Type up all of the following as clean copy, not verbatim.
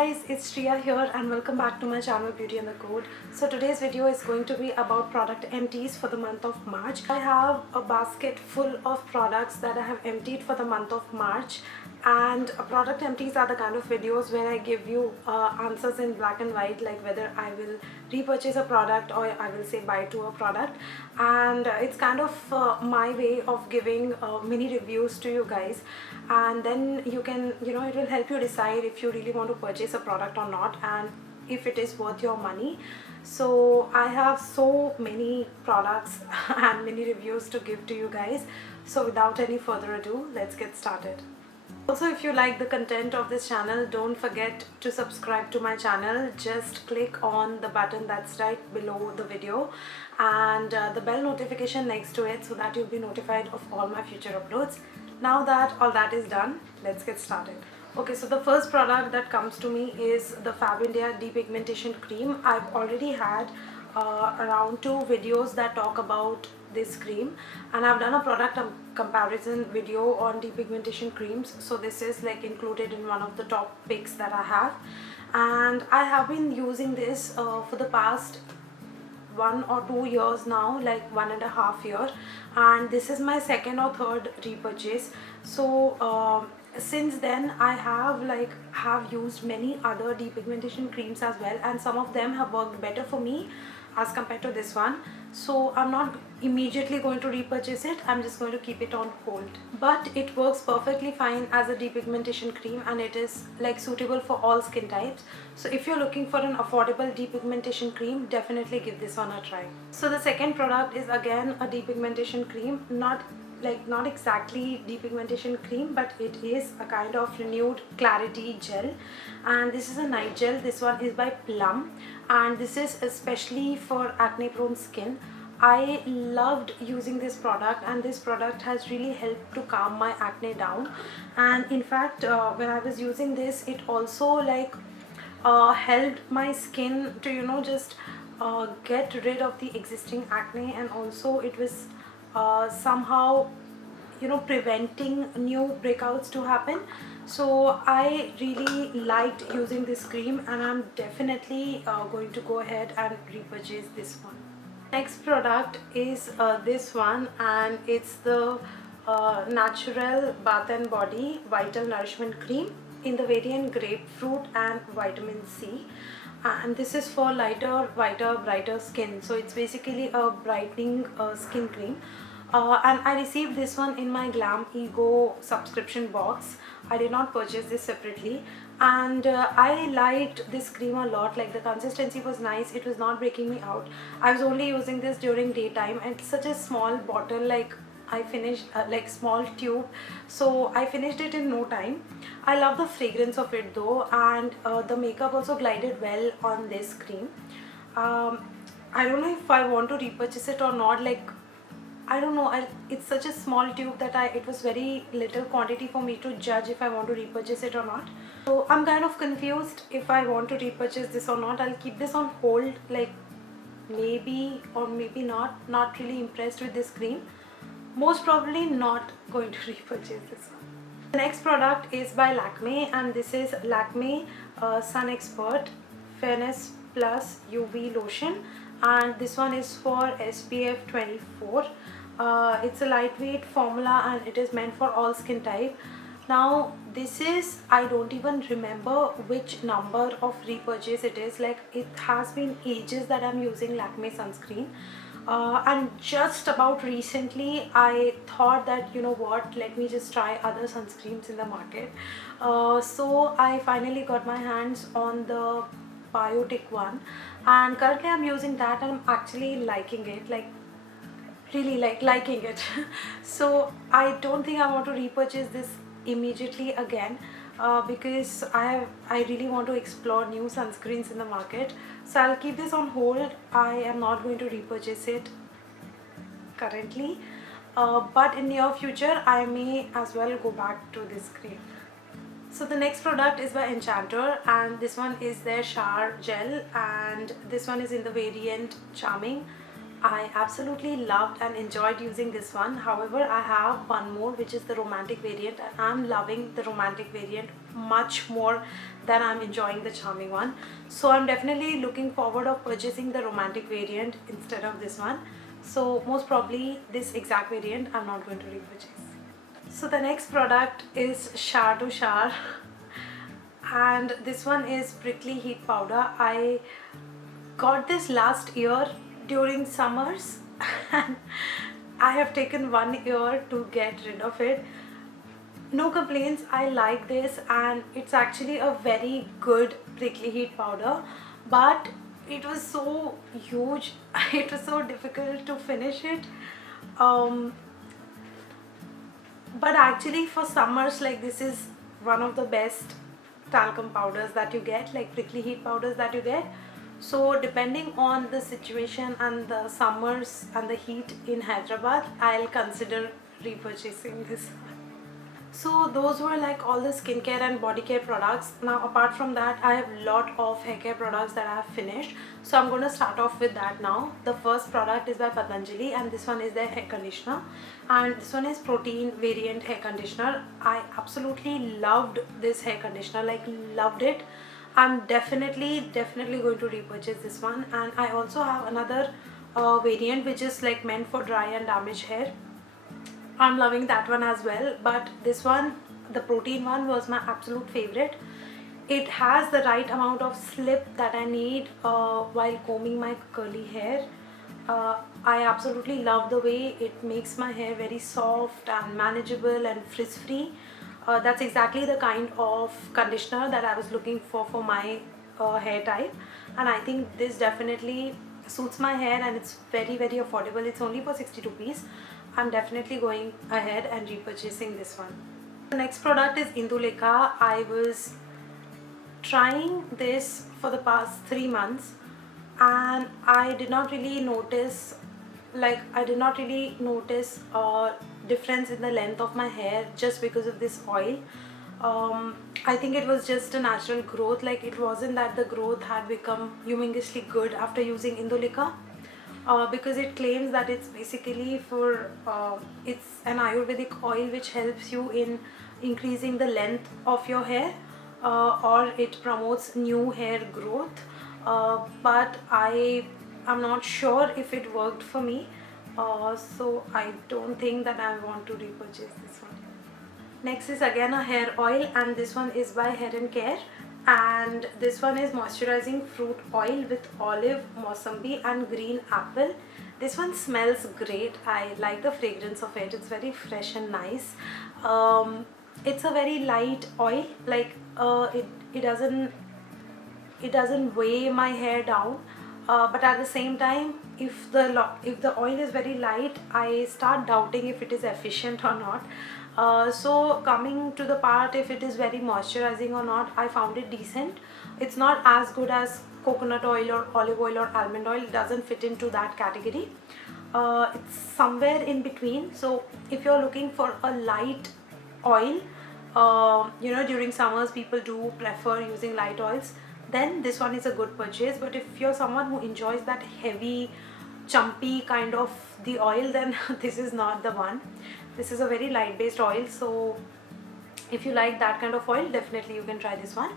guys, it's Shriya here and welcome back to my channel Beauty and the Code. So today's video is going to be about product empties for the month of March. I have a basket full of products that I have emptied for the month of March, and product empties are the kind of videos where I give you answers in black and white, like whether I will repurchase a product or I will say buy to a product. And it's kind of my way of giving mini reviews to you guys, and then you can, it will help you decide if you really want to purchase a product or not and if it is worth your money. So I have so many products and many reviews to give to you guys. So without any further ado, let's get started. Also, if you like the content of this channel, don't forget to subscribe to my channel. Just click on the button that's right below the video and the bell notification next to it so that you'll be notified of all my future uploads. Now that all that is done, let's get started. Okay, so the first product that comes to me is the Fab India Depigmentation Cream. I've already had around 2 videos that talk about this cream, and I've done a product comparison video on depigmentation creams, so this is like included in one of the top picks that I have, and I have been using this for the past 1 or 2 years now, like 1.5 years, and this is my second or third repurchase. So since then I have used many other depigmentation creams as well, and some of them have worked better for me as compared to this one. So I'm not immediately going to repurchase it, I'm just going to keep it on hold. But it works perfectly fine as a depigmentation cream, and it is like suitable for all skin types. So if you're looking for an affordable depigmentation cream, definitely give this one a try. So the second product is again a depigmentation cream, not exactly depigmentation cream, but it is a kind of renewed clarity gel, and this is a night gel. This one is by Plum, and this is especially for acne prone skin. I loved using this product, and this product has really helped to calm my acne down. And in fact, when I was using this, it also helped my skin to just get rid of the existing acne, and also it was somehow preventing new breakouts to happen. So I really liked using this cream, and I'm definitely going to go ahead and repurchase this one. Next product is this one, and it's the Natural Bath and Body Vital Nourishment Cream in the variant Grapefruit and Vitamin C, and this is for lighter, whiter, brighter skin. So it's basically a brightening skin cream, and I received this one in my Glam Ego subscription box. I did not purchase this separately, and I liked this cream a lot. Like, the consistency was nice, it was not breaking me out. I was only using this during daytime, and it's such a small bottle, like I finished small tube, so I finished it in no time. I love the fragrance of it though, and the makeup also glided well on this cream. I don't know if I want to repurchase it or not. I don't know, it's such a small tube that it was very little quantity for me to judge if I want to repurchase it or not. So I'm kind of confused if I want to repurchase this or not. I'll keep this on hold, like maybe or maybe not. Not really impressed with this cream. Most probably not going to repurchase this one. The next product is by Lakme, and this is Lakme Sun Expert Fairness Plus UV Lotion, and this one is for SPF 24. It's a lightweight formula, and it is meant for all skin type. Now this is, I don't even remember which number of repurchase it is. Like, it has been ages that I'm using Lakme sunscreen, and just about recently I thought that, you know what, let me just try other sunscreens in the market. So I finally got my hands on the Biotic one, and currently I'm using that, and I'm actually liking it, like really liking it. So I don't think I want to repurchase this immediately again, because I really want to explore new sunscreens in the market. So I'll keep this on hold. I am not going to repurchase it currently, but in near future I may as well go back to this cream. So the next product is by Enchanter, and this one is their shower gel, and this one is in the variant Charming. I absolutely loved and enjoyed using this one. However, I have one more, which is the romantic variant, and I'm loving the romantic variant much more than I'm enjoying the charming one. So I'm definitely looking forward of purchasing the romantic variant instead of this one. So most probably this exact variant I'm not going to repurchase. So the next product is Shower to Shower and this one is Prickly Heat Powder. I got this last year during summers and I have taken 1 year to get rid of it. No complaints, I like this and it's actually a very good prickly heat powder, but it was so huge, it was so difficult to finish it. Um, but actually for summers, like, this is one of the best talcum powders that you get, like prickly heat powders that you get. So depending on the situation and the summers and the heat in Hyderabad, I'll consider repurchasing this. So those were like all the skincare and body care products. Now apart from that, I have a lot of hair care products that I have finished. So I'm going to start off with that now. The first product is by Patanjali and this one is their hair conditioner. And this one is protein variant hair conditioner. I absolutely loved this hair conditioner, like loved it. I'm definitely going to repurchase this one. And I also have another variant which is like meant for dry and damaged hair. I'm loving that one as well, but this one, the protein one, was my absolute favorite. It has the right amount of slip that I need while combing my curly hair. I absolutely love the way it makes my hair very soft and manageable and frizz-free. That's exactly the kind of conditioner that I was looking for my hair type, and I think this definitely suits my hair and it's very affordable. It's only for 60 rupees. I'm definitely going ahead and repurchasing this one. The next product is Indulekha. I was trying this for the past 3 months and I did not really notice a difference in the length of my hair just because of this oil. I think it was just a natural growth, like it wasn't that the growth had become humongously good after using Indulekha. Because it claims that it's basically for it's an Ayurvedic oil which helps you in increasing the length of your hair, or it promotes new hair growth, but I am not sure if it worked for me, so I don't think that I want to repurchase this one. Next is again a hair oil and this one is by Hair and Care, and this one is moisturizing fruit oil with olive, mosambi and green apple. This one smells great. I like the fragrance of it. It's very fresh and nice. It's a very light oil, like it doesn't weigh my hair down, but at the same time, if the oil is very light, I start doubting if it is efficient or not. So coming to the part if it is very moisturizing or not, I found it decent. It's not as good as coconut oil or olive oil or almond oil. It doesn't fit into that category. It's somewhere in between. So if you're looking for a light oil, during summers people do prefer using light oils, then this one is a good purchase. But if you're someone who enjoys that heavy chumpy kind of the oil, then this is not the one. This is a very light based oil, so if you like that kind of oil, definitely you can try this one.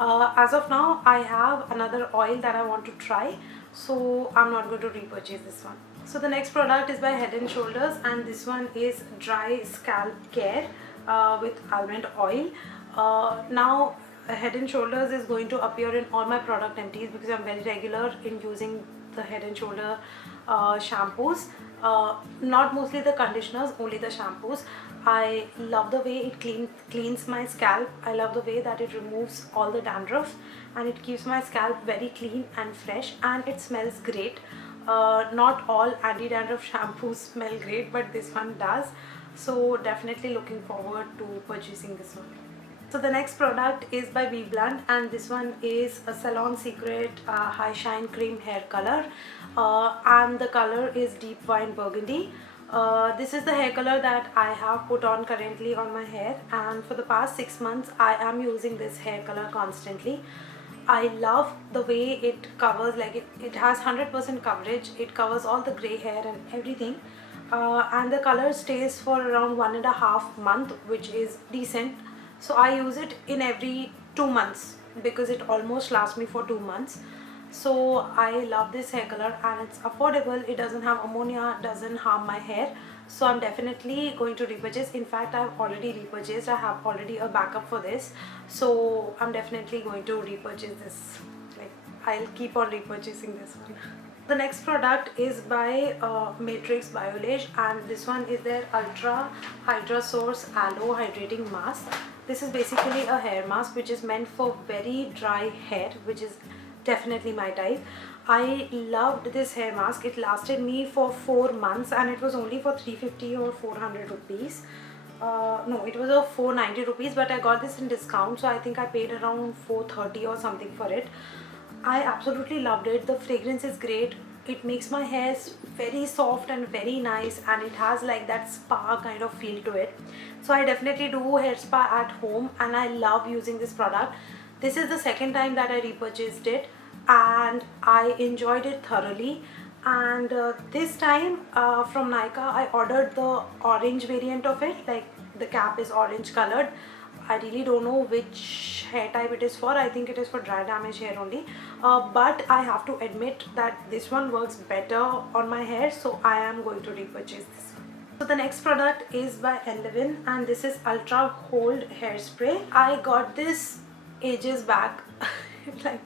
As of now, I have another oil that I want to try, so I'm not going to repurchase this one. So the next product is by Head and Shoulders and this one is Dry Scalp Care with almond oil. Now Head and Shoulders is going to appear in all my product empties because I'm very regular in using the Head and Shoulder shampoos. Not mostly the conditioners, only the shampoos. I love the way it cleans my scalp. I love the way that it removes all the dandruff and it keeps my scalp very clean and fresh, and it smells great. Not all anti-dandruff shampoos smell great, but this one does. So definitely looking forward to purchasing this one. So the next product is by BBlunt and this one is a Salon Secret High Shine Cream Hair Color, and the color is Deep Wine Burgundy. This is the hair color that I have put on currently on my hair, and for the past 6 months I am using this hair color constantly. I love the way it covers, like it has 100% coverage. It covers all the gray hair and everything, and the color stays for around 1.5 months, which is decent. So I use it in every 2 months because it almost lasts me for 2 months. So I love this hair color and it's affordable. It doesn't have ammonia, doesn't harm my hair. So I'm definitely going to repurchase. In fact, I've already repurchased. I have already a backup for this. So I'm definitely going to repurchase this. Like, I'll keep on repurchasing this one. The next product is by Matrix Biolage, and this one is their Ultra Hydra Source Aloe Hydrating Mask. This is basically a hair mask which is meant for very dry hair, which is definitely my type. I loved this hair mask. It lasted me for 4 months and it was only for 350 or 400 rupees. No, it was a 490 rupees, but I got this in discount, so I think I paid around 430 or something for it. I absolutely loved it. The fragrance is great. It makes my hair very soft and very nice, and it has like that spa kind of feel to it. So I definitely do hair spa at home and I love using this product. This is the second time that I repurchased it and I enjoyed it thoroughly. And this time from Nykaa I ordered the orange variant of it, like the cap is orange colored. I really don't know which hair type it is for. I think it is for dry damage hair only, but I have to admit that this one works better on my hair, so I am going to repurchase this one. So the next product is by Enliven and this is Ultra Hold Hairspray. I got this ages back. Like,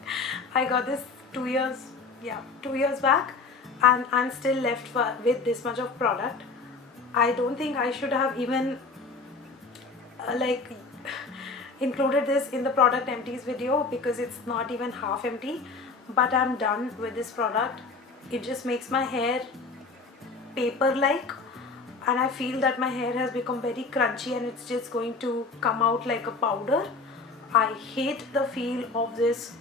I got this 2 years, yeah, 2 years back, and I'm still left with this much of product. I don't think I should have even like included this in the product empties video because it's not even half empty, but I'm done with this product. It just makes my hair paper like, and I feel that my hair has become very crunchy and it's just going to come out like a powder. I hate the feel of this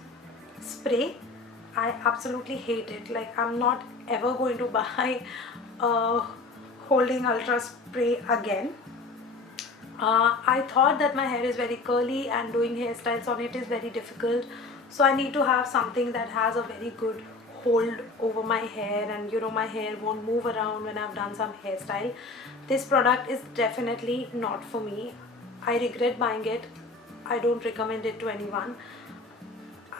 spray. I absolutely hate it. Like, I'm not ever going to buy Holding Ultra spray again. I thought that my hair is very curly and doing hairstyles on it is very difficult, so I need to have something that has a very good hold over my hair, and you know, my hair won't move around when I've done some hairstyle. This product is definitely not for me. I regret buying it. I don't recommend it to anyone.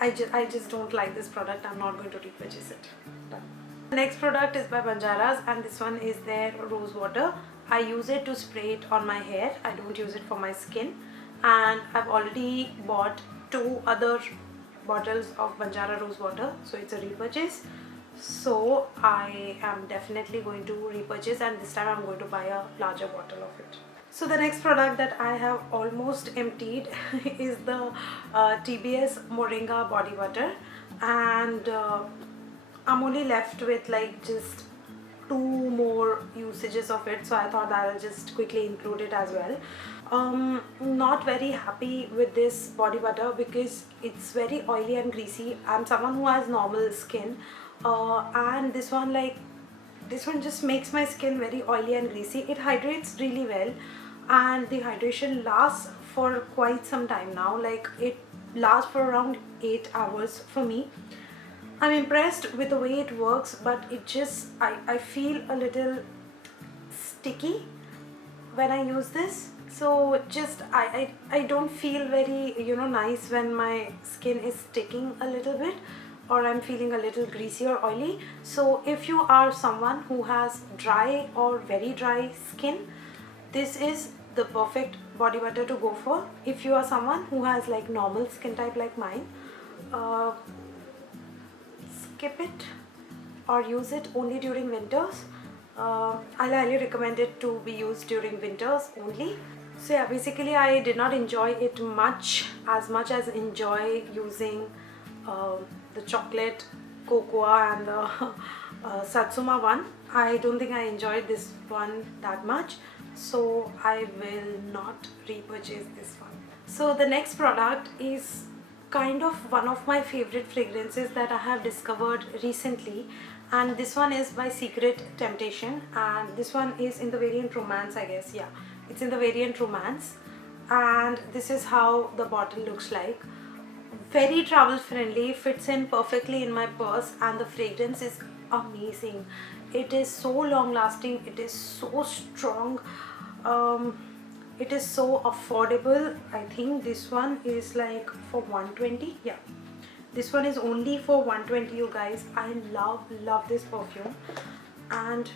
I just don't like this product. I'm not going to repurchase it. Done. The next product is by Banjaras and this one is their rose water. I use it to spray it on my hair. I don't use it for my skin, and I've already bought 2 other bottles of Banjara rose water, so it's a repurchase. So I am definitely going to repurchase, and this time I'm going to buy a larger bottle of it. So the next product that I have almost emptied is the TBS Moringa body butter, and I'm only left with like just 2 more usages of it, so I thought that I'll just quickly include it as well. Not very happy with this body butter because it's very oily and greasy. I'm someone who has normal skin, and this one just makes my skin very oily and greasy. It hydrates really well and the hydration lasts for quite some time now. Like, it lasts for around 8 hours for me. I'm impressed with the way it works, but it just, I feel a little sticky when I use this. So just, I don't feel very, you know, nice when my skin is sticking a little bit, or I'm feeling a little greasy or oily. So if you are someone who has dry or very dry skin, this is the perfect body butter to go for. If you are someone who has like normal skin type like mine, skip it or use it only during winters. I highly recommend it to be used during winters only. So yeah, basically I did not enjoy it as much as enjoy using the chocolate cocoa and the Satsuma one. I don't think I enjoyed this one that much, so I will not repurchase this one. So the next product is kind of one of my favorite fragrances that I have discovered recently, and this one is by Secret Temptation, and this one is in the variant Romance, I guess. Yeah, it's in the variant Romance, and this is how the bottle looks like. very travel friendly, fits in perfectly in my purse, and the fragrance is amazing. It is so long lasting, it is so strong, um, it is so affordable. I think this one is like for 120. Yeah, this one is only for 120, you guys. I love this perfume, and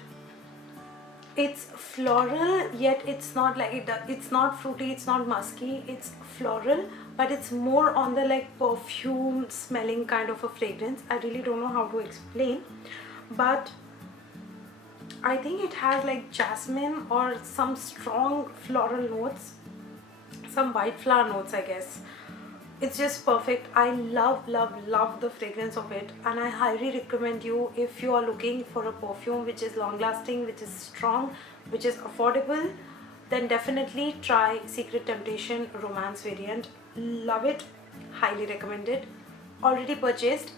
it's floral, yet it's not like it's not fruity, it's not musky, it's floral, but it's more on the like perfume smelling kind of a fragrance. I really don't know how to explain, but I think it has like jasmine or some strong floral notes, some white flower notes, I guess. It's just perfect. I love the fragrance of it, and I highly recommend you, if you are looking for a perfume which is long lasting, which is strong, which is affordable, then definitely try Secret Temptation Romance variant. Love it, highly recommend it. Already purchased,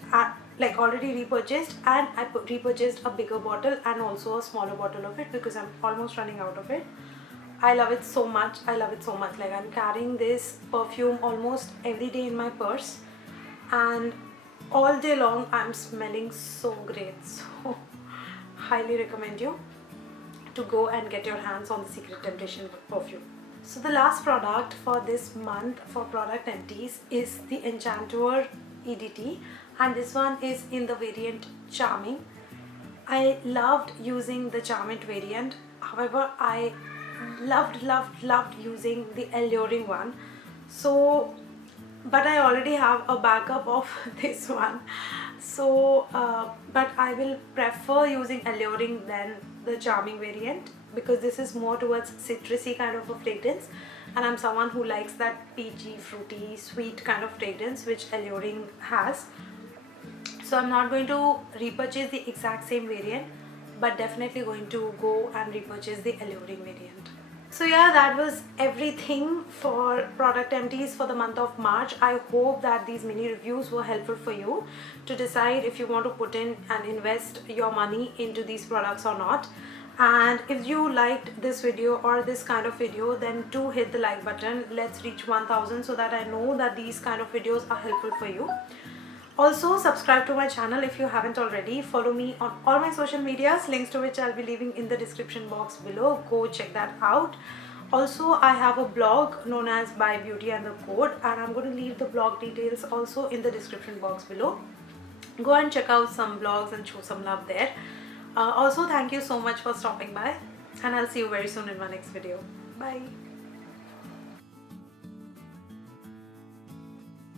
already repurchased, and I repurchased a bigger bottle and also a smaller bottle of it because I'm almost running out of it. I love it so much. I love it so much. Like, I'm carrying this perfume almost every day in my purse, and all day long I'm smelling so great. So highly recommend you to go and get your hands on the Secret Temptation perfume. So the last product for this month for product empties is the Enchanteur EDT, and this one is in the variant Charming. I loved using the Charming variant. However, I loved using the Alluring one. So, but I already have a backup of this one. So, but I will prefer using Alluring than the Charming variant because this is more towards citrusy kind of a fragrance, and I'm someone who likes that peachy, fruity, sweet kind of fragrance which Alluring has. So I'm not going to repurchase the exact same variant, but definitely going to go and repurchase the Alluring variant. So yeah, that was everything for product empties for the month of March. I hope that these mini reviews were helpful for you to decide if you want to put in and invest your money into these products or not. And if you liked this video or this kind of video, then do hit the like button. Let's reach 1000 so that I know that these kind of videos are helpful for you. Also, subscribe to my channel if you haven't already. Follow me on all my social medias, links to which I'll be leaving in the description box below. Go check that out. Also, I have a blog known as By Beauty and the Code, and I'm going to leave the blog details also in the description box below. Go and check out some blogs and show some love there. Also, thank you so much for stopping by, and I'll see you very soon in my next video. Bye.